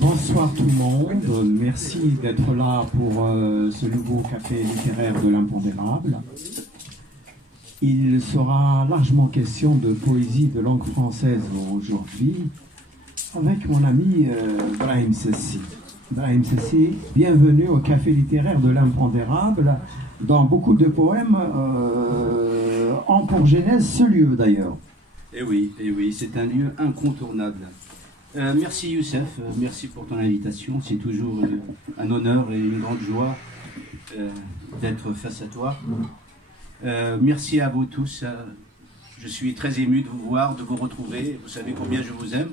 Bonsoir tout le monde, merci d'être là pour ce nouveau café littéraire de l'impondérable. Il sera largement question de poésie de langue française aujourd'hui avec mon ami Brahim Sessi. Brahim Sessi, bienvenue au café littéraire de l'impondérable. Dans beaucoup de poèmes ont pour genèse ce lieu d'ailleurs. Eh oui, c'est un lieu incontournable. Merci Youssef, merci pour ton invitation. C'est toujours un honneur et une grande joie d'être face à toi. Merci à vous tous. Je suis très ému de vous voir, de vous retrouver. Vous savez combien je vous aime.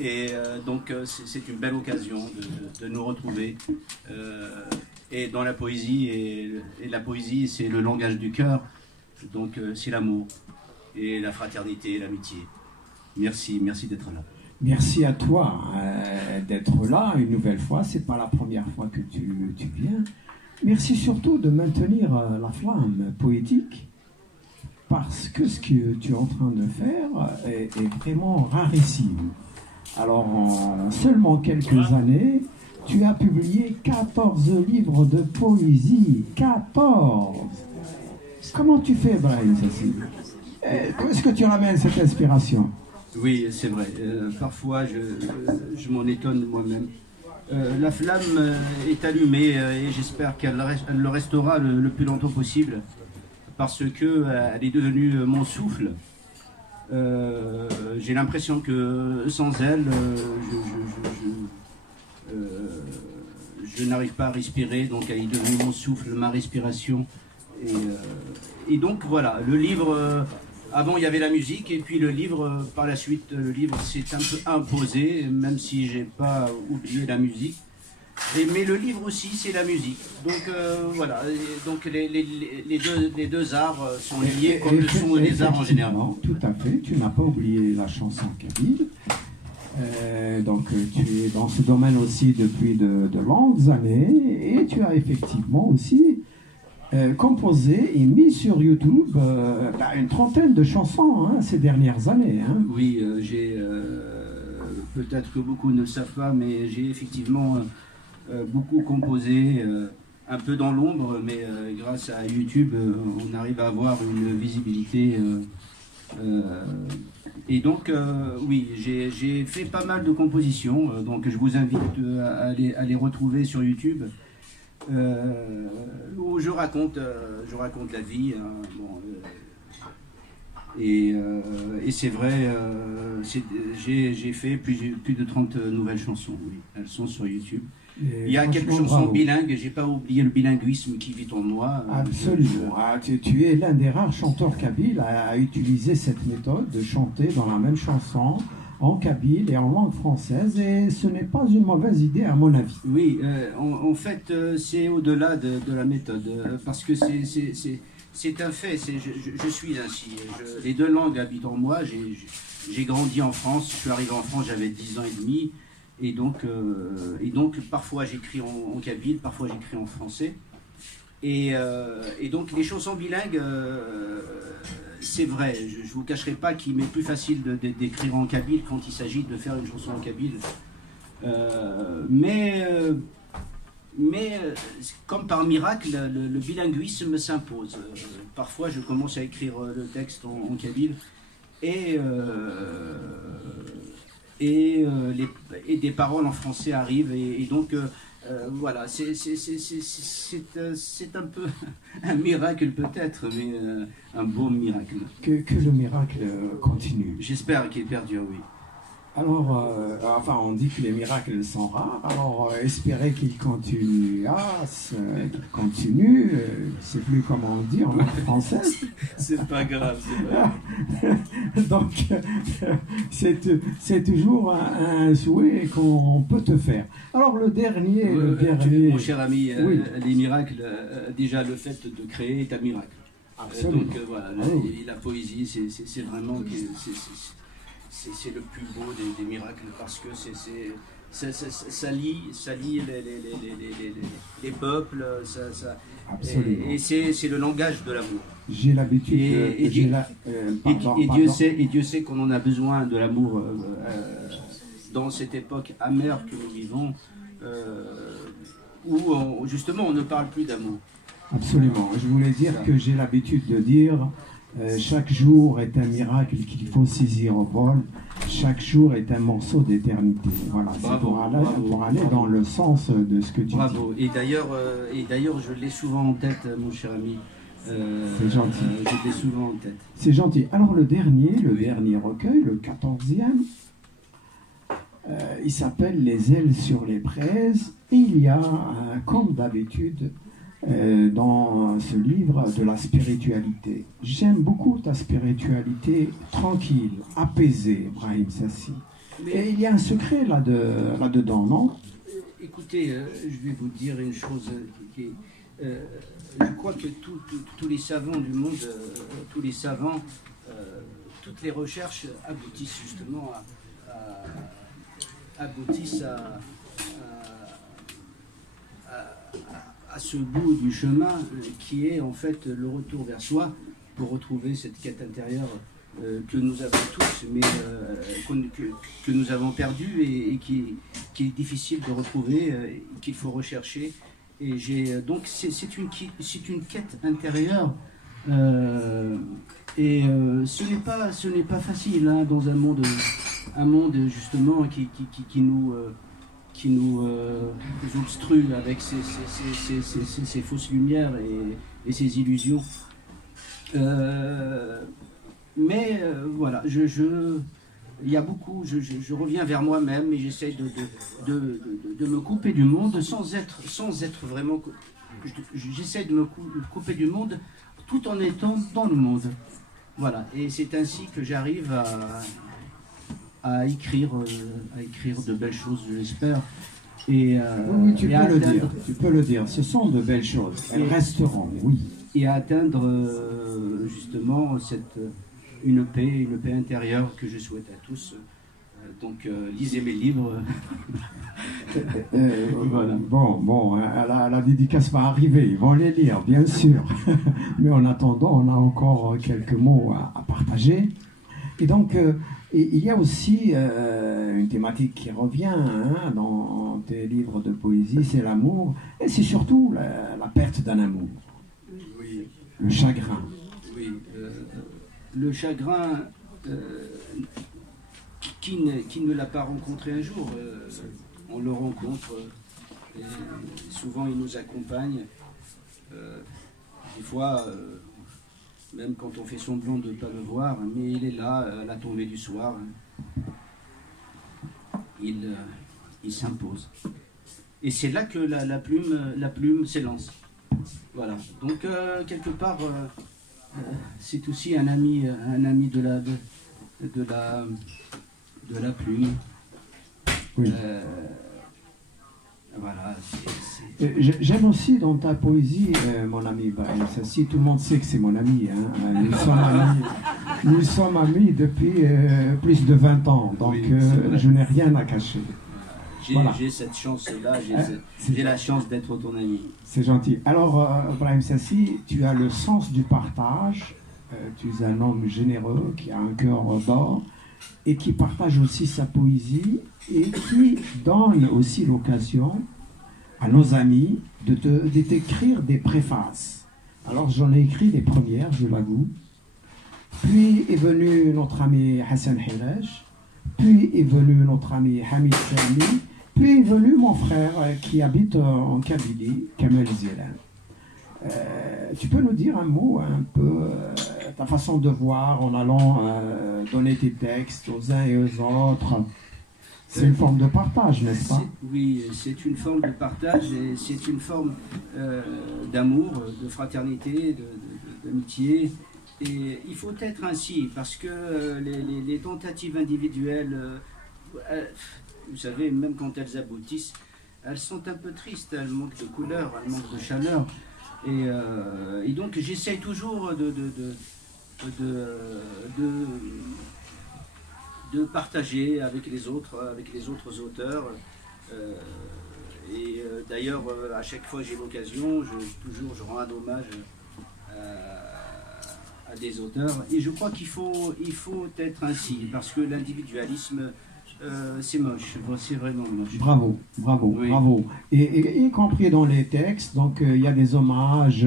Et donc c'est une belle occasion de nous retrouver. Et dans la poésie, et la poésie c'est le langage du cœur. Donc c'est l'amour et la fraternité et l'amitié. Merci d'être là. Merci à toi d'être là une nouvelle fois. C'est pas la première fois que tu viens. Merci surtout de maintenir la flamme poétique parce que ce que tu es en train de faire est vraiment rarissime. Alors en seulement quelques années, tu as publié 14 livres de poésie. 14! Comment tu fais, Brahim Sessi? Où est-ce que tu ramènes cette inspiration? Oui, c'est vrai. Parfois, je m'en étonne moi-même. La flamme est allumée et j'espère qu'elle le restera le plus longtemps possible parce qu'elle est devenue mon souffle. J'ai l'impression que sans elle, je n'arrive pas à respirer, donc elle est devenue mon souffle, ma respiration. Et donc voilà, le livre... Avant, il y avait la musique, et puis le livre, par la suite, le livre s'est un peu imposé, même si j'ai pas oublié la musique. Mais le livre aussi, c'est la musique. Donc voilà, donc les deux arts sont liés, comme le sont les arts en général. Tout à fait, tu n'as pas oublié la chanson kabyle. Donc tu es dans ce domaine aussi depuis de longues années, et tu as effectivement aussi... composé et mis sur YouTube une trentaine de chansons ces dernières années. Oui, j'ai peut-être que beaucoup ne le savent pas, mais j'ai effectivement beaucoup composé, un peu dans l'ombre, mais grâce à YouTube, on arrive à avoir une visibilité. Et donc, oui, j'ai fait pas mal de compositions, donc je vous invite à les retrouver sur YouTube. Où je raconte la vie, et c'est vrai, j'ai fait plus de 30 nouvelles chansons, oui, elles sont sur YouTube. Il y a quelques chansons bilingues, j'ai pas oublié le bilinguisme qui vit en moi. Absolument, tu es l'un des rares chanteurs kabyles à utiliser cette méthode de chanter dans la même chanson en kabyle et en langue française, et ce n'est pas une mauvaise idée à mon avis. Oui, en fait, c'est au-delà de la méthode, parce que c'est un fait, je suis ainsi. Les deux langues habitent en moi, j'ai grandi en France, je suis arrivé en France, j'avais 10 ans et demi, et donc parfois j'écris en kabyle, parfois j'écris en français, et donc les chansons bilingues... c'est vrai, je ne vous cacherai pas qu'il m'est plus facile d'écrire en kabyle quand il s'agit de faire une chanson en kabyle. Mais comme par miracle, le bilinguisme s'impose. Parfois, je commence à écrire le texte en kabyle et des paroles en français arrivent. Et donc... voilà, c'est un peu un miracle peut-être, mais un beau miracle. Que le miracle continue. J'espère qu'il perdure, oui. Alors, enfin, on dit que les miracles sont rares, alors espérer qu'ils continuent. Qu'ils continuent, je ne sais plus comment on dit en langue française. C'est pas grave, c'est pas grave. Donc, c'est toujours un souhait qu'on peut te faire. Alors, le dernier... Mon cher ami, oui. Les miracles, déjà le fait de créer est un miracle. Absolument. Donc, voilà, la poésie, c'est vraiment... C'est le plus beau des miracles parce que ça lie les peuples, et c'est le langage de l'amour. J'ai l'habitude et Dieu sait qu'on en a besoin de l'amour dans cette époque amère que nous vivons, où justement on ne parle plus d'amour. Absolument. Je voulais dire que j'ai l'habitude de dire chaque jour est un miracle qu'il faut saisir au vol. Chaque jour est un morceau d'éternité. Voilà, c'est pour aller dans le sens de ce que tu dis. Bravo. Et d'ailleurs, je l'ai souvent en tête, mon cher ami. C'est gentil. Je l'ai souvent en tête. C'est gentil. Alors le dernier recueil, le 14e, il s'appelle Les ailes sur les braises. Et il y a, comme d'habitude, dans ce livre, de la spiritualité. J'aime beaucoup ta spiritualité tranquille, apaisée, Brahim Sassi. Et il y a un secret là-dedans, non? Écoutez, je vais vous dire une chose qui est... je crois que tous les savants du monde, toutes les recherches aboutissent justement à ce bout du chemin qui est en fait le retour vers soi pour retrouver cette quête intérieure que nous avons tous, mais que nous avons perdue et qui est difficile de retrouver, qu'il faut rechercher. Et donc c'est une quête intérieure et ce n'est pas facile hein, dans un monde justement qui nous obstrue avec ces fausses lumières et ces illusions. Mais voilà, il y a beaucoup, je reviens vers moi-même et j'essaie de me couper du monde sans être vraiment... J'essaie de me couper du monde tout en étant dans le monde. Voilà, et c'est ainsi que j'arrive à écrire de belles choses, je l'espère. Oui, tu peux le dire, ce sont de belles choses, elles resteront, oui. Et à atteindre justement une paix intérieure que je souhaite à tous. Donc lisez mes livres. Voilà. Bon, la dédicace va arriver, ils vont les lire, bien sûr. Mais en attendant, on a encore quelques mots à partager. Et donc, il y a aussi une thématique qui revient hein, dans tes livres de poésie, c'est l'amour. Et c'est surtout la perte d'un amour. Oui. Le chagrin. Oui. Le chagrin... Qui ne l'a pas rencontré un jour, on le rencontre, et souvent il nous accompagne, des fois, même quand on fait semblant de ne pas le voir, mais il est là, à la tombée du soir, il s'impose. Et c'est là que la plume s'élance. Voilà, donc quelque part, c'est aussi un ami de la plume. Oui. Voilà. J'aime aussi dans ta poésie, mon ami Brahim Sassi, tout le monde sait que c'est mon ami. Hein. Nous sommes amis depuis plus de 20 ans, donc je n'ai rien à cacher. J'ai cette chance-là, j'ai la chance d'être ton ami. C'est gentil. Alors, Brahim Sassi, tu as le sens du partage, tu es un homme généreux qui a un cœur d'or, et qui partage aussi sa poésie et qui donne aussi l'occasion à nos amis de t'écrire des préfaces. Alors j'en ai écrit les premières, je l'avoue. Puis est venu notre ami Hassan Hirej, puis est venu notre ami Hamid Salmi, puis est venu mon frère qui habite en Kabylie, Kamel Zielan. Tu peux nous dire un mot, un peu, ta façon de voir en allant donner tes textes aux uns et aux autres? C'est une forme de partage, n'est-ce pas? Oui, c'est une forme de partage et c'est une forme d'amour, de fraternité, d'amitié. Et il faut être ainsi parce que les tentatives individuelles, vous savez, même quand elles aboutissent, elles sont un peu tristes, elles manquent de couleur, elles manquent de chaleur. Et donc j'essaye toujours de partager avec les autres auteurs. D'ailleurs, à chaque fois que j'ai l'occasion, je rends un hommage à des auteurs. Et je crois qu'il faut être ainsi, parce que l'individualisme c'est moche, c'est vraiment moche. Bravo, bravo, Oui. bravo. Et y compris dans les textes, donc il y a des hommages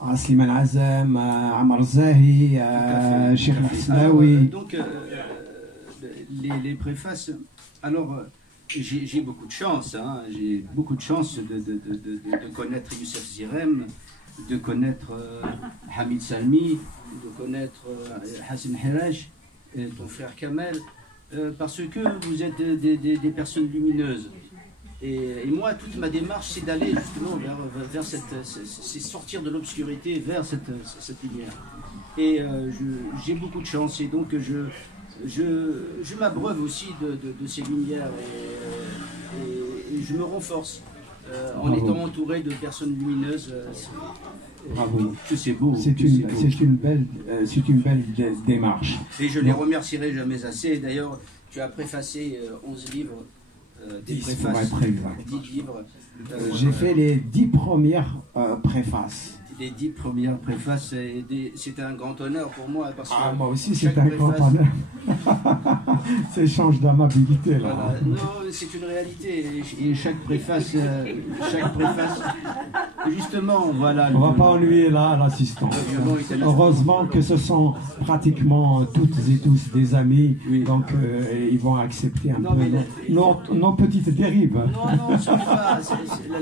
à Slimane Azem, à Amar Zahi, à Cheikh Al-Haslaoui. Donc, les préfaces. Alors, j'ai beaucoup de chance. Hein, j'ai beaucoup de chance de connaître Youssef Zirem, de connaître Hamid Salmi, de connaître Hassan Hiraj, ton frère Kamel, parce que vous êtes des personnes lumineuses. Et moi, toute ma démarche, c'est d'aller justement vers c'est sortir de l'obscurité vers cette lumière. Et j'ai beaucoup de chance, et donc je m'abreuve aussi de ces lumières, et je me renforce en étant entouré de personnes lumineuses. Bravo. Que c'est beau. C'est une belle démarche. Et je les remercierai jamais assez. D'ailleurs, tu as préfacé 11 livres. Des 10 préfaces, pour être exact. 10 livres. J'ai fait les 10 premières préfaces. Les 10 premières préfaces, c'était un grand honneur pour moi. Parce que Moi aussi, chaque c'est un grand préface- honneur. C'est échange d'amabilité, là. Voilà. Non, c'est une réalité. Et chaque préface, justement, voilà. On va pas ennuyer là l'assistant. Heureusement que ce sont pratiquement toutes et tous des amis, Oui. donc ils vont accepter un Non, peu mais nos petites dérives. Non, ce n'est pas.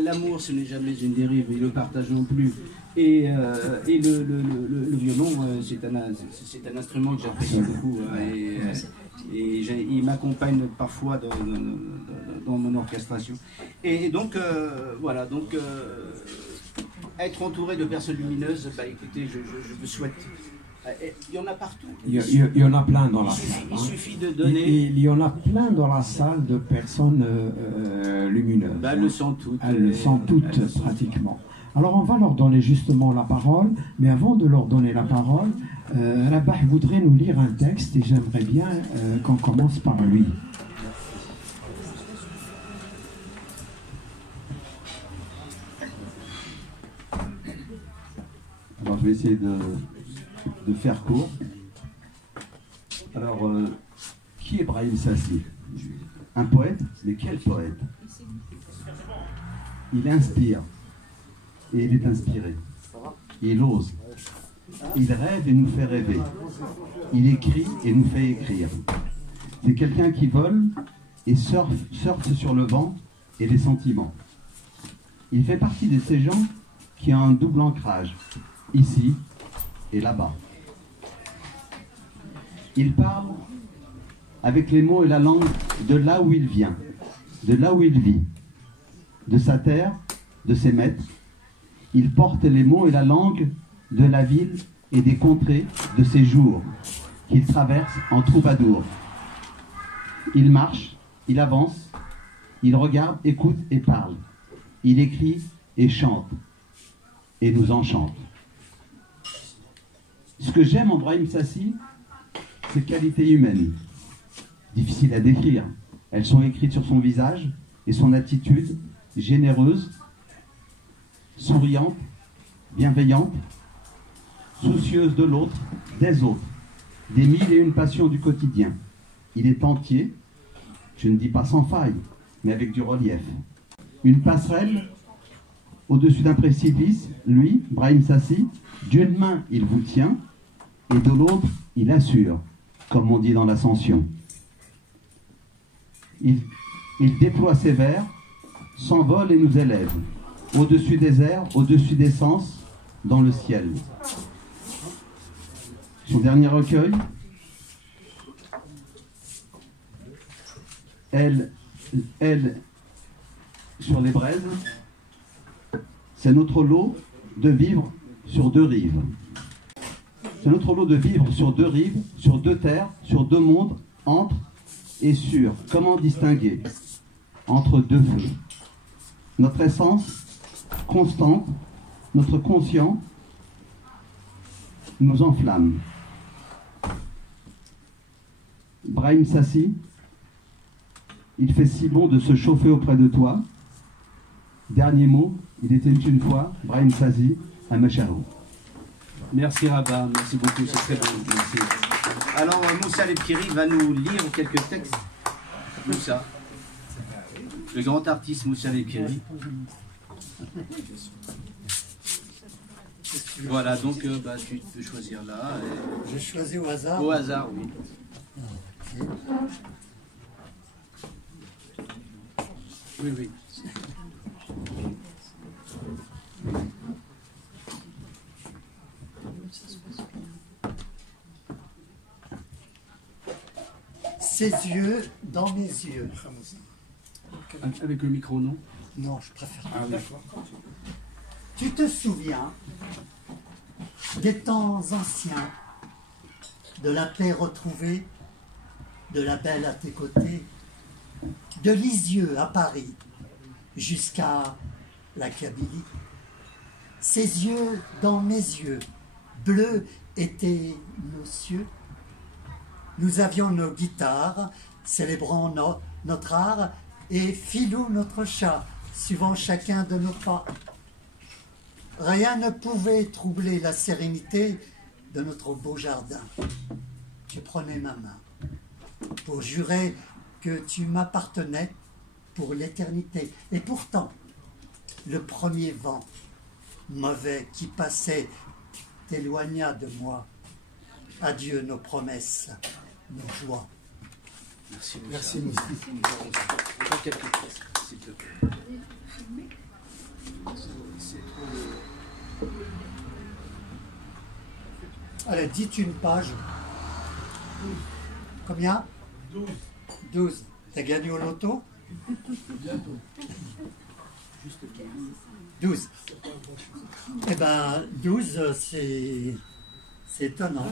L'amour, ce n'est jamais une dérive, et le partage non plus. Et le violon, c'est un instrument que j'apprécie beaucoup. Et il m'accompagne parfois dans mon orchestration. Et donc, voilà. Donc, être entouré de personnes lumineuses, bah, écoutez, je me souhaite. Il y en a partout. Il y en a plein dans la salle. Il suffit de donner. Il y en a plein dans la salle de personnes lumineuses. Bah, elles le sont toutes. Elles le sont toutes pratiquement. Alors on va leur donner justement la parole, mais avant de leur donner la parole, Rabah voudrait nous lire un texte et j'aimerais bien qu'on commence par lui. Alors je vais essayer de faire court. Alors, qui est Brahim Sassi? Un poète? Mais quel poète? Il inspire. Et il est inspiré. Il ose. Il rêve et nous fait rêver. Il écrit et nous fait écrire. C'est quelqu'un qui vole et surfe sur le vent et les sentiments. Il fait partie de ces gens qui ont un double ancrage, ici et là-bas. Il parle avec les mots et la langue de là où il vient, de là où il vit, de sa terre, de ses maîtres. Il porte les mots et la langue de la ville et des contrées de ses jours qu'il traverse en troubadour. Il marche, il avance, il regarde, écoute et parle. Il écrit et chante et nous enchante. Ce que j'aime en Brahim Sassi, ses qualités humaines. Difficiles à décrire. Elles sont écrites sur son visage et son attitude généreuse, souriante, bienveillante, soucieuse de l'autre, des autres, des mille et une passions du quotidien. Il est entier, je ne dis pas sans faille, mais avec du relief. Une passerelle au-dessus d'un précipice, lui, Brahim Sassi, d'une main il vous tient et de l'autre il assure, comme on dit dans l'Ascension. Il déploie ses vers, s'envole et nous élève, au-dessus des airs, au-dessus des sens, dans le ciel. Son dernier recueil, elle sur les braises, c'est notre lot de vivre sur deux rives. C'est notre lot de vivre sur deux rives, sur deux terres, sur deux mondes, entre et sur. Comment distinguer entre deux feux? Notre essence constante, notre conscient, nous enflamme. Brahim Sassi, il fait si bon de se chauffer auprès de toi. Dernier mot, il était une fois, Brahim Sassi, à Macharo. Merci Rabat, merci beaucoup, c'est très bon, merci. Alors Moussa Lepkiri va nous lire quelques textes Moussa. Le grand artiste Moussa Lekiri. Voilà, donc bah, tu peux choisir là. Et... J'ai choisi au hasard. Au hasard, oui. Okay. Oui, oui. Ses yeux dans mes yeux. Avec le micro, non? Non, je préfère. Ah, oui. Tu te souviens des temps anciens, de la paix retrouvée, de la belle à tes côtés, de Lisieux à Paris jusqu'à la Kabylie. Ses yeux dans mes yeux, bleus étaient nos cieux. Nous avions nos guitares, célébrant notre art, et Filou notre chat, suivant chacun de nos pas. Rien ne pouvait troubler la sérénité de notre beau jardin. Tu prenais ma main pour jurer que tu m'appartenais pour l'éternité. Et pourtant, le premier vent mauvais qui passait t'éloigna de moi. Adieu nos promesses, nos joies. Merci, Moussa. Merci, Moussa. Encore quelques pièces, s'il te plaît. C'est trop... Allez, dites une page. Combien? 12. T'as gagné au loto? 12. Eh ben, 12, c'est étonnant.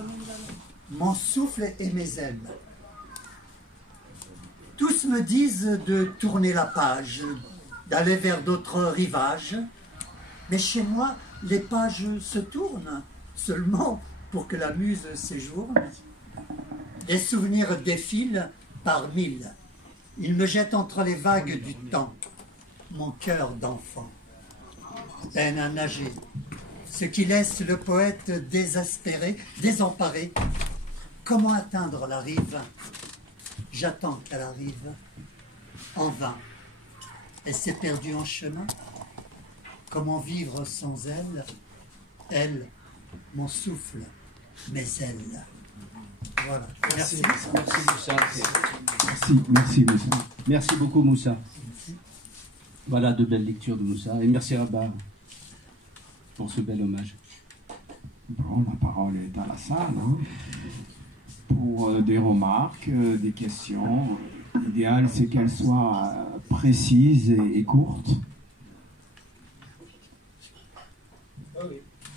Mon souffle et mes ailes. Tous me disent de tourner la page, d'aller vers d'autres rivages. Mais chez moi, les pages se tournent seulement pour que la muse séjourne. Des souvenirs défilent par mille. Ils me jettent entre les vagues du temps. Mon cœur d'enfant peine à nager. Ce qui laisse le poète désespéré, désemparé. Comment atteindre la rive? J'attends qu'elle arrive. En vain. Elle s'est perdue en chemin. Comment vivre sans elle? Elle, mon souffle, mes ailes. Voilà. Merci. Merci Moussa. Merci Moussa. Merci beaucoup Moussa. Voilà de belles lectures de Moussa. Et merci Rabat pour ce bel hommage. Bon, la parole est à la salle. Hein. Pour des remarques, des questions. L'idéal, c'est qu'elles soient précises et courtes.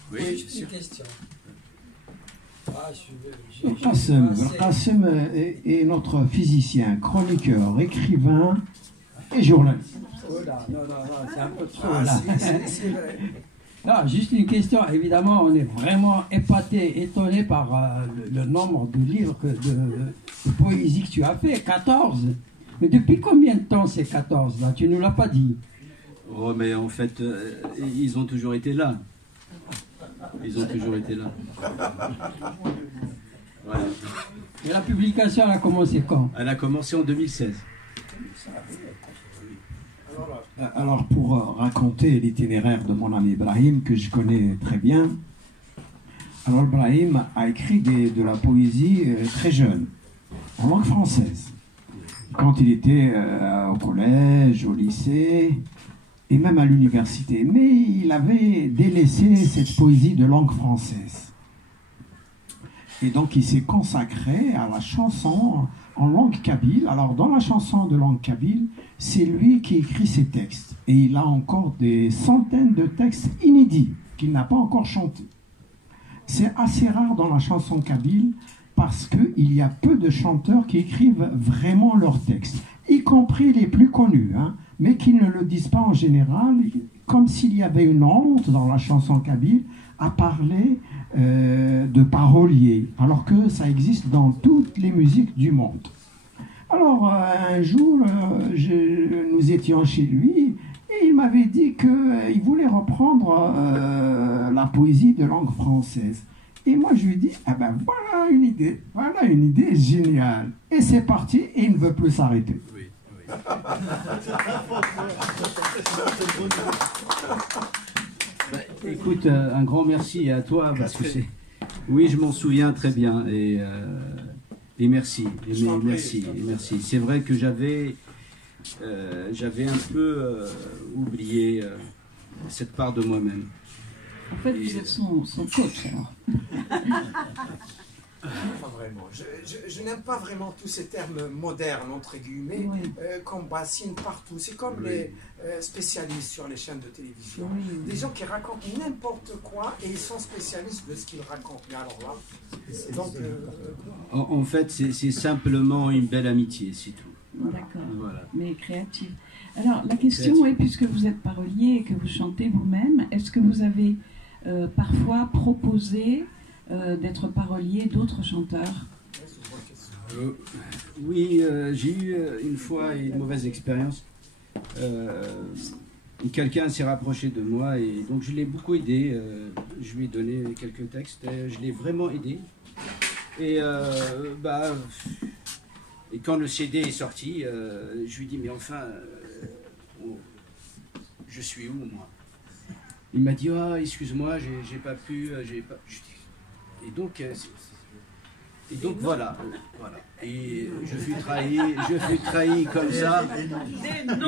Oui, j'ai une question. Qassem est notre physicien, chroniqueur, écrivain et journaliste. Oh là, non, c'est un peu trop là. C'est vrai. Non, juste une question. Évidemment, on est vraiment épaté, étonné par le nombre de livres, de poésie que tu as fait, 14. Mais depuis combien de temps ces 14 là? Tu ne nous l'as pas dit. Oh, mais en fait, ils ont toujours été là. Ils ont toujours été là. Voilà. Et la publication, elle a commencé quand? Elle a commencé en 2016. Alors, pour raconter l'itinéraire de mon ami Ibrahim, que je connais très bien, alors Ibrahim a écrit de la poésie très jeune, en langue française. Quand il était au collège, au lycée, et même à l'université. Mais il avait délaissé cette poésie de langue française. Et donc il s'est consacré à la chanson en langue kabyle. Alors dans la chanson de langue kabyle, c'est lui qui écrit ses textes. Et il a encore des centaines de textes inédits qu'il n'a pas encore chantés. C'est assez rare dans la chanson kabyle parce qu'il y a peu de chanteurs qui écrivent vraiment leurs textes, y compris les plus connus, hein, mais qui ne le disent pas en général, comme s'il y avait une honte dans la chanson kabyle à parler de parolier, alors que ça existe dans toutes les musiques du monde. Alors, un jour, nous étions chez lui, et il m'avait dit qu'il voulait reprendre la poésie de langue française. Et moi, je lui ai dit, ah ben voilà une idée géniale. Et c'est parti, et il ne veut plus s'arrêter. Oui. Écoute, un grand merci à toi parce que c'est. Oui, je m'en souviens très bien et merci, merci. C'est vrai que j'avais un peu oublié cette part de moi-même. En fait, vous êtes son coach alors. Pas vraiment. Je n'aime pas vraiment tous ces termes modernes, entre guillemets, Oui. Qu'on bassine partout. C'est comme Oui. les spécialistes sur les chaînes de télévision. Oui. Des gens qui racontent n'importe quoi et ils sont spécialistes de ce qu'ils racontent. Mais alors là, donc, En fait, c'est simplement une belle amitié, c'est tout. D'accord. Voilà. Mais créative. Alors, la question est, puisque vous êtes parolier et que vous chantez vous-même, est-ce que vous avez parfois proposé d'être parolier d'autres chanteurs? Oui, j'ai eu une fois une mauvaise expérience. Quelqu'un s'est rapproché de moi et donc je l'ai beaucoup aidé. Je lui ai donné quelques textes. Je l'ai vraiment aidé. Et quand le CD est sorti, je lui ai dit mais enfin, je suis où moi? Il m'a dit ah excuse-moi, j'ai pas pu, j'ai pas. Et donc voilà. Et je fus trahi comme ça.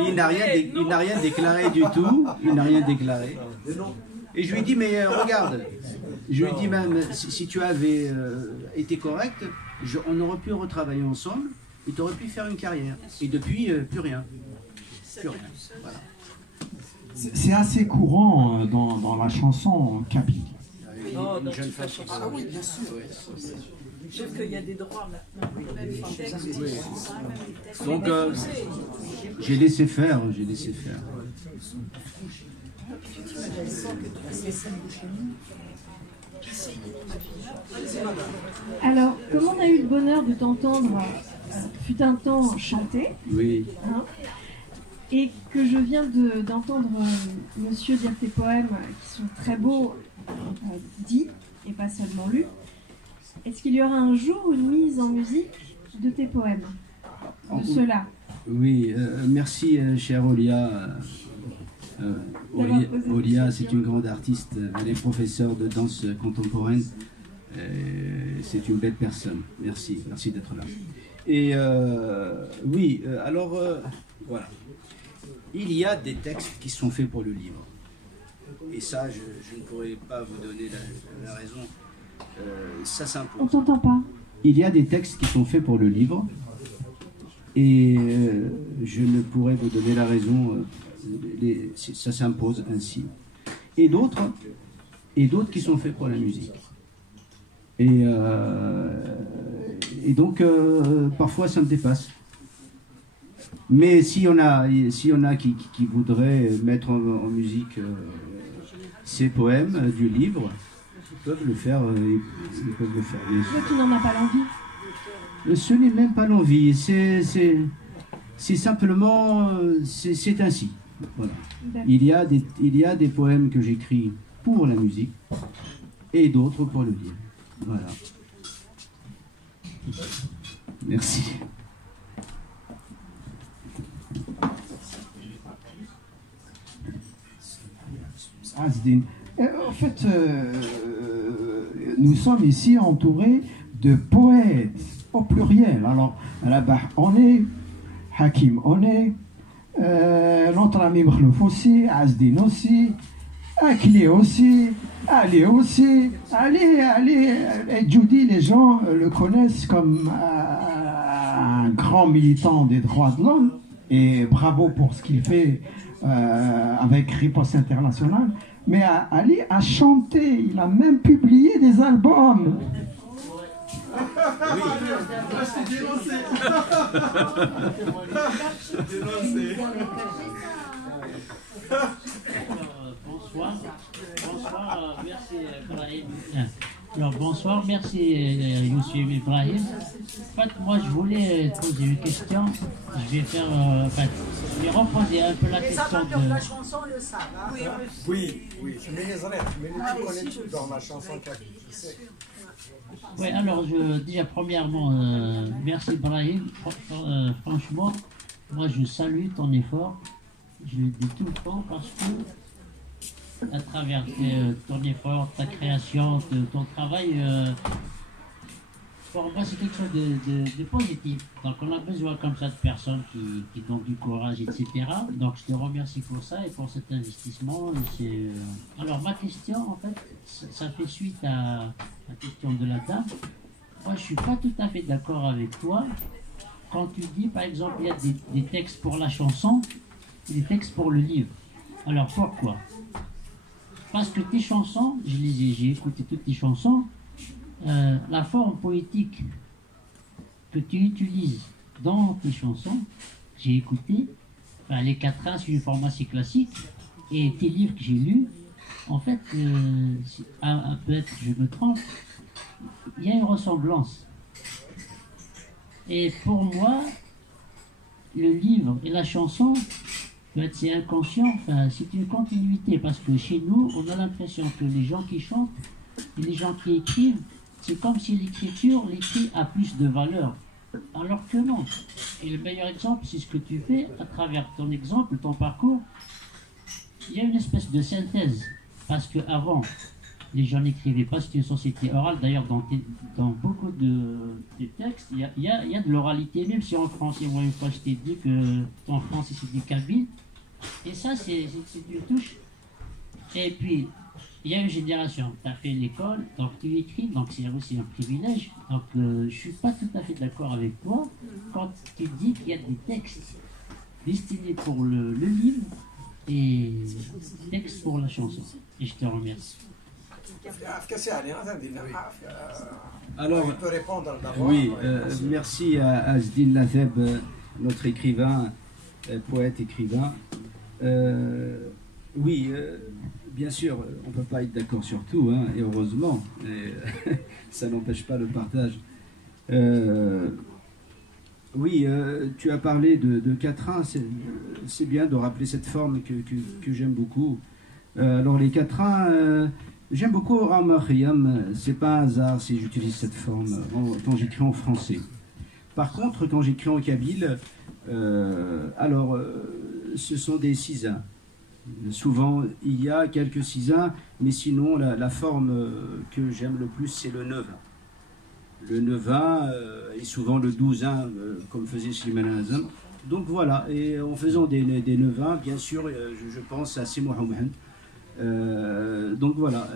Il n'a rien déclaré du tout. Il n'a rien déclaré. Et je lui ai dit mais regarde. Je lui ai dit même si tu avais été correct, on aurait pu retravailler ensemble. Et tu aurais pu faire une carrière. Et depuis plus rien. Plus rien. Voilà. C'est assez courant dans la chanson Kapi. Une dans jeune toute la femme. chanson. ah oui, bien sûr. Sauf qu'il y a des droits maintenant. Les textes, Oui. Donc j'ai laissé faire. Alors, comme on a eu le bonheur de t'entendre, fut un temps chanter, Oui. hein, et que je viens d'entendre monsieur dire tes poèmes qui sont très beaux, dits et pas seulement lus, est-ce qu'il y aura un jour une mise en musique de tes poèmes, de ceux-là? Oui, merci chère Olia. Olia, c'est une grande artiste, elle est professeure de danse contemporaine. C'est une belle personne. Merci d'être là. Et oui, alors voilà. Il y a des textes qui sont faits pour le livre. Et ça, je ne pourrais pas vous donner la raison. Ça On s'impose. t'entend pas. Il y a des textes qui sont faits pour le livre. Et je ne pourrais vous donner la raison. Ça s'impose ainsi. Et d'autres qui sont faits pour la musique. Et donc, parfois, ça me dépasse. Mais s'il y en a qui voudraient mettre en musique ces poèmes du livre, ils peuvent le faire. Ils peuvent le faire. Toi, tu n'en as pas l'envie. Ce n'est même pas l'envie. C'est simplement, c'est ainsi. Voilà. Il y a des poèmes que j'écris pour la musique et d'autres pour le livre. Voilà. Merci. Azdin. En fait, nous sommes ici entourés de poètes au pluriel. Alors, là-bas, on est Hakim, on est notre ami Makhlouf aussi, Azdin aussi, Akli aussi, Ali aussi. Ali, Judy, les gens le connaissent comme un grand militant des droits de l'homme. Et bravo pour ce qu'il fait avec Riposte International. Mais Ali a chanté, il a même publié des albums. Oui. Bonsoir, merci Ibrahim. Alors bonsoir, merci Youssef Ibrahim. En fait, moi je voulais poser une question. Je vais faire, je vais reposer un peu la question de la de. chanson le savent. Hein. Oui. Mais tu connais tout dans la chanson Kapi, je sais. Oui, alors déjà premièrement, merci Ibrahim. Franchement, moi je salue ton effort, je le dis tout le temps parce que à travers ton effort, ta création, ton travail, pour moi c'est quelque chose de positif. Donc on a besoin comme ça de personnes qui donnent du courage, etc. Donc je te remercie pour ça et pour cet investissement. Alors ma question en fait, ça fait suite à la question de la dame. Moi je suis pas tout à fait d'accord avec toi quand tu dis par exemple il y a des textes pour la chanson et des textes pour le livre. Alors pourquoi? Parce que tes chansons, j'ai écouté toutes tes chansons, la forme poétique que tu utilises dans tes chansons, j'ai écouté, enfin, les 4 c'est une forme assez classique, et tes livres que j'ai lus, en fait, peut-être je me trompe, il y a une ressemblance. Et pour moi, le livre et la chanson, c'est inconscient, enfin, c'est une continuité, parce que chez nous, on a l'impression que les gens qui chantent et les gens qui écrivent, c'est comme si l'écrit a plus de valeur, alors que non. Et le meilleur exemple, c'est ce que tu fais à travers ton exemple, ton parcours. Il y a une espèce de synthèse, parce qu'avant, les gens n'écrivaient pas, c'est une société orale. D'ailleurs, dans beaucoup de textes, il y a de l'oralité, même si en français, moi une fois je t'ai dit que en français c'est du kabyle, et ça c'est une touche. Et puis, il y a une génération, tu as fait l'école, donc tu écris, donc c'est aussi un privilège. Donc je ne suis pas tout à fait d'accord avec toi quand tu dis qu'il y a des textes destinés pour le livre et des textes pour la chanson. Et je te remercie. Alors, il peut répondre d'abord. Oui, merci à Azdine Latheb, notre écrivain, poète écrivain. Oui, bien sûr, on ne peut pas être d'accord sur tout, hein, et heureusement, et, ça n'empêche pas le partage. Oui, tu as parlé de quatrains, c'est bien de rappeler cette forme que j'aime beaucoup. Alors les quatrains, j'aime beaucoup Mariam, c'est pas un hasard si j'utilise cette forme quand j'écris en français. Par contre, quand j'écris en kabyle, ce sont des cisins. Souvent, il y a quelques cisins, mais sinon, la forme que j'aime le plus, c'est le neuvin. Le neuvin et souvent le douzain, comme faisait Slimane Azam. Donc voilà, et en faisant des neuvins, bien sûr, je pense à Simo Mohamed. Donc voilà.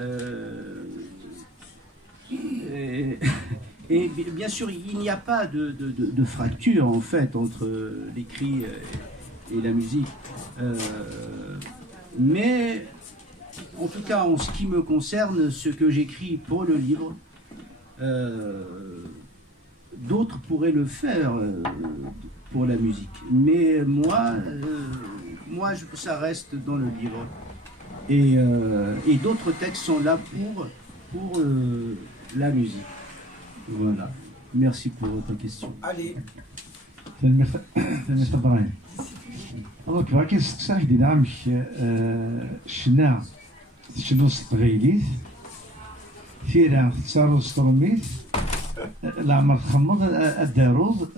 Et bien sûr, il n'y a pas de fracture en fait entre l'écrit et la musique. Mais en tout cas, en ce qui me concerne, ce que j'écris pour le livre, d'autres pourraient le faire pour la musique. Mais moi, ça reste dans le livre. Et d'autres textes sont là pour la musique. Voilà. Merci pour votre question. Allez. الله كيف كاين استقصاء جديد مش شنا شنو تغيليت فيرا تصارو ستروميت العمر تخمض الداروض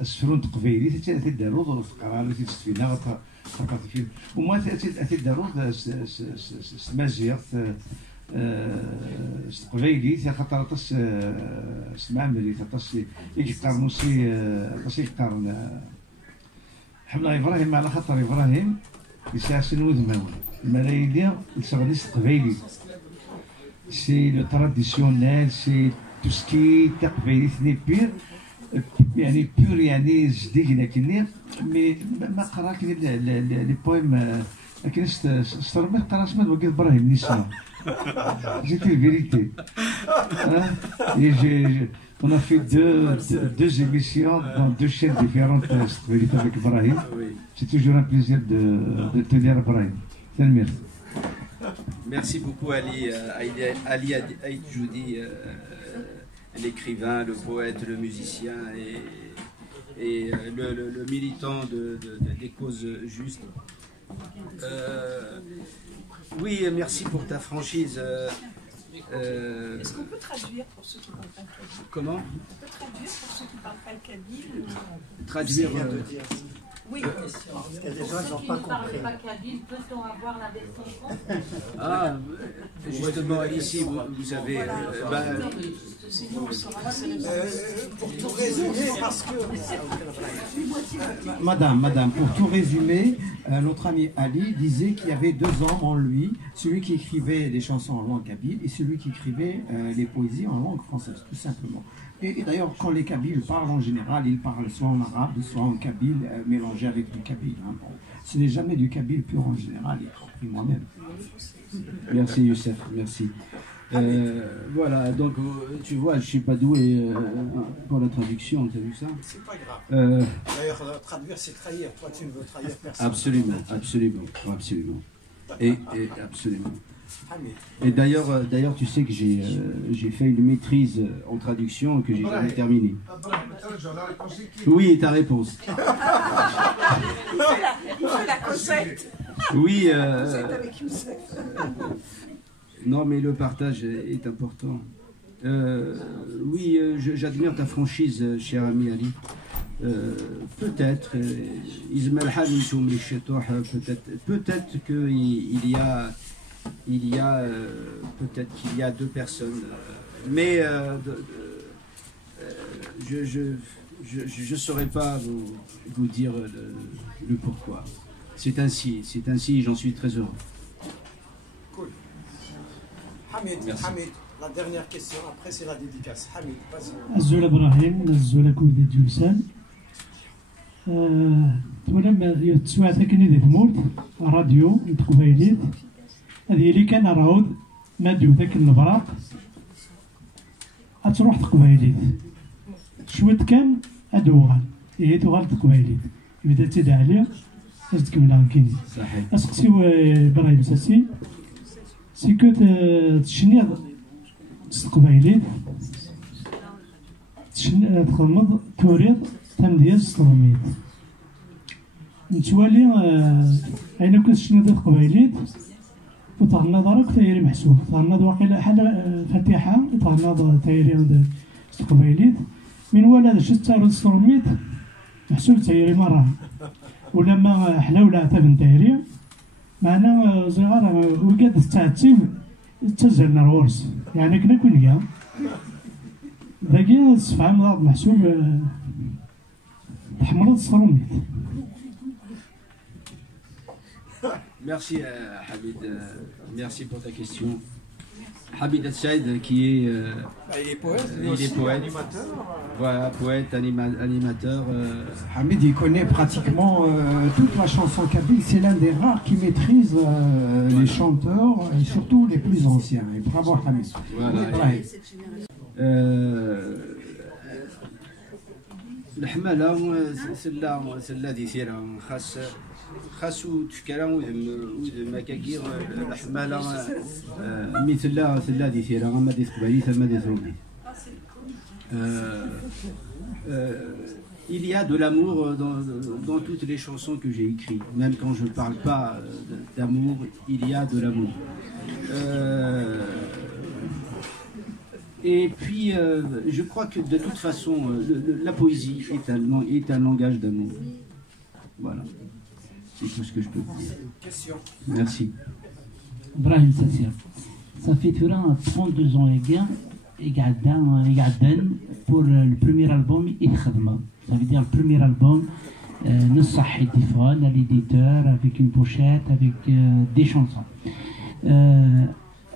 السفرون تقبيلي تاتي الداروض والفقرة تستفينا خاطر فين وما تاتي الداروض سمازيغ تقبيلي خاطر طاس سمعمري طاس يقارنو طاس يقارن حملا إبراهيم على خاطر إبراهيم يسعى سنوذ ماوي الملايين الصغريس تقبيلي سي لو تراديسيونيل سي تو سكي تقبيلي ثني بير يعني بيور يعني جديد لكن مي ما قرا كي لي بويم لكن استرمي قرا اسمه وقيت إبراهيم نيسان c'était vérité. On a fait deux émissions dans deux chaînes différentes avec Ibrahim. C'est toujours un plaisir de te dire Ibrahim. Merci. Merci beaucoup Ali Aïdjoudi, l'écrivain, le poète, le musicien et le militant des causes justes. Oui, merci pour ta franchise. Est-ce qu'on peut traduire pour ceux qui ne parlent pas le kabyle? Comment? On peut traduire pour ceux qui ne parlent pas le kabyle? Traduire. Oui, parce qu'il y a des gens qui n'ont pas compris. Peut-on avoir la version française? Ah, justement, ici, vous avez. Pour tout résumer, parce que. Madame, pour tout résumer, notre ami Ali disait qu'il y avait deux hommes en lui, celui qui écrivait des chansons en langue kabyle et celui qui écrivait les poésies en langue française, tout simplement. Et d'ailleurs, quand les Kabyles parlent en général, ils parlent soit en arabe, soit en kabyle, mélangé avec du kabyle. Hein. Bon, ce n'est jamais du kabyle pur en général, y compris moi-même. Merci Youssef, merci. Voilà, donc tu vois, je ne suis pas doué pour la traduction, tu as vu ça? C'est pas grave. D'ailleurs, traduire, c'est trahir. Toi, tu ne veux trahir personne. Absolument. Et absolument. Et d'ailleurs, tu sais que j'ai fait une maîtrise en traduction que j'ai jamais terminée. Oui, ta réponse. il fait la Cosette. Oui. Cosette avec Youssef. Non, mais le partage est important. Oui, j'admire ta franchise, cher ami Ali. Peut-être, peut-être qu'il y a peut-être qu'il y a deux personnes, mais je saurais pas vous dire le pourquoi. C'est ainsi, j'en suis très heureux. Cool. Hamid, la dernière question, après c'est la dédicace. Hamid, vas-y. الزول إبراهيم الزول كودي جوسان تولم يتسوى ثكني ذي ثمورت راديو نتقبايليت هذه اللي كان راود ماديو ذاك النبراق أتروح تقبايليت شويت كان أدوغال إيه توغال تقبايليت إذا تدعى عليا أز تكمل كيني أسقسيو إبراهيم ساسي سيكو تشنيض تقبايليت تخمض توريض تمديز ستروميت نتوالي أين كنت شنيض تقبايليت وطهنا دارك تايري محسوب طهنا واقيلا حاله فاتحه طهنا تايري عند استقبايليت من ولا شت تارد ستروميت محسوب تايري مره ولما حنا ولا تابن تايري معنا صغار وقاد تاعتيم تزلنا الورس يعني كنا كونيا باقي الصفعه مضاد محسوب تحمرت ستروميت. Merci Habib, merci pour ta question. Habib Saïd qui est... il est poète, il est poète. Animateur. Voilà, poète, animateur. Hamid, il connaît pratiquement toute la chanson kabyle. C'est l'un des rares qui maîtrise les chanteurs, et surtout les plus anciens. Et bravo Hamid. Voilà. الحمالة سلا دي سيرة خاصو تفكرا وذم كاكير الحمالة مثل سلا دي سيرة ما دي تقبالي ثم دي ثروبي. Il y a de l'amour dans toutes les chansons que j'ai écrites. Même quand je ne parle pas d'amour, il y a de l'amour. Et puis, je crois que de toute façon, la poésie est un langage d'amour. Voilà. C'est tout ce que je peux dire. Question. Merci. Brahim Sassia. Ça fait 32 ans et Gadan pour le premier album Ikhadma. Ça veut dire le premier album, Nessah Etifon, à l'éditeur, avec une pochette, avec des chansons.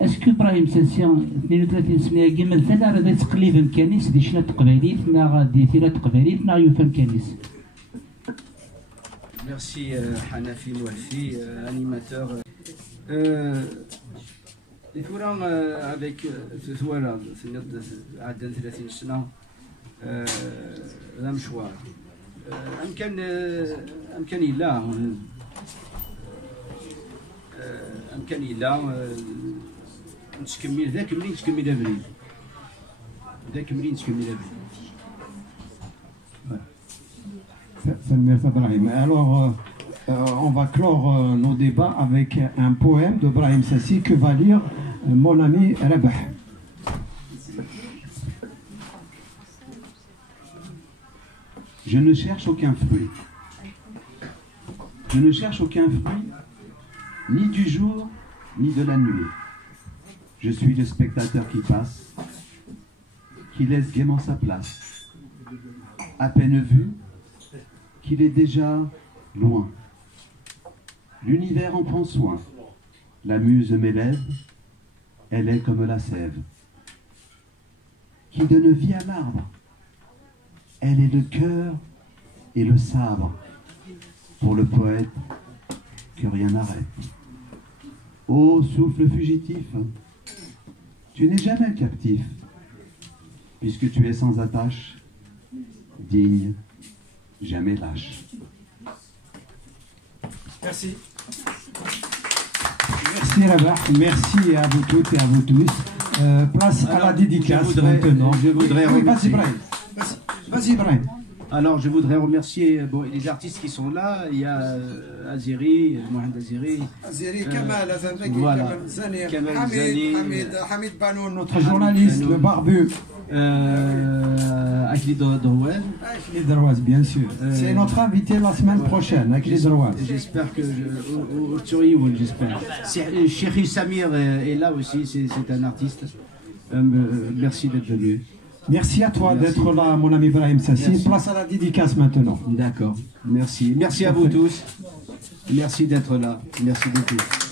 اسكو ابراهيم ساسيان 32 سنه كيما مثلا راه تقليد كنيس دي شنا تقباليت نا غادي ثيرا تقباليت نا يفهم كنيس. Merci Hanafi Moualfi, animateur. الفوران avec voilà سنة عدن 30 سنة هذا مشوار أمكن إلا نتكمل ذاك منين تكمل أبريل Alors, on va clore nos débats avec un poème de Brahim Sassi que va lire mon ami Rabah. Je ne cherche aucun fruit. Je ne cherche aucun fruit, ni du jour, ni de la nuit. Je suis le spectateur qui passe, qui laisse gaiement sa place. À peine vu, qu'il est déjà loin. L'univers en prend soin. La muse m'élève, elle est comme la sève, qui donne vie à l'arbre. Elle est le cœur et le sabre, pour le poète que rien n'arrête. Ô souffle fugitif, tu n'es jamais captif, puisque tu es sans attache, digne, jamais lâche. Merci. Merci Rabah, merci à vous toutes et à vous tous. Place à la dédicace maintenant. Je voudrais Oui, vas-y remercier. Brahim. Vas-y Brahim. Alors, je voudrais remercier les artistes qui sont là. Il y a Azeri, Mohamed Azeri. Azeri, Kamal, Azanaki, Voilà. Kamal Zani, Kamal Hamid, Zani. Hamid Banoun, Notre journaliste, le barbu. Akli Drouaz. Akli Drouaz, bien sûr. C'est notre invité la semaine prochaine, Akli Drouaz. J'espère que au Tsurioun, j'espère. Chéri Samir est là aussi, c'est un artiste. Merci d'être venu. Merci à toi d'être là, mon ami Brahim Sassi. Merci. Place à la dédicace maintenant. D'accord, merci. Merci à vous tous. Merci d'être là. Merci beaucoup.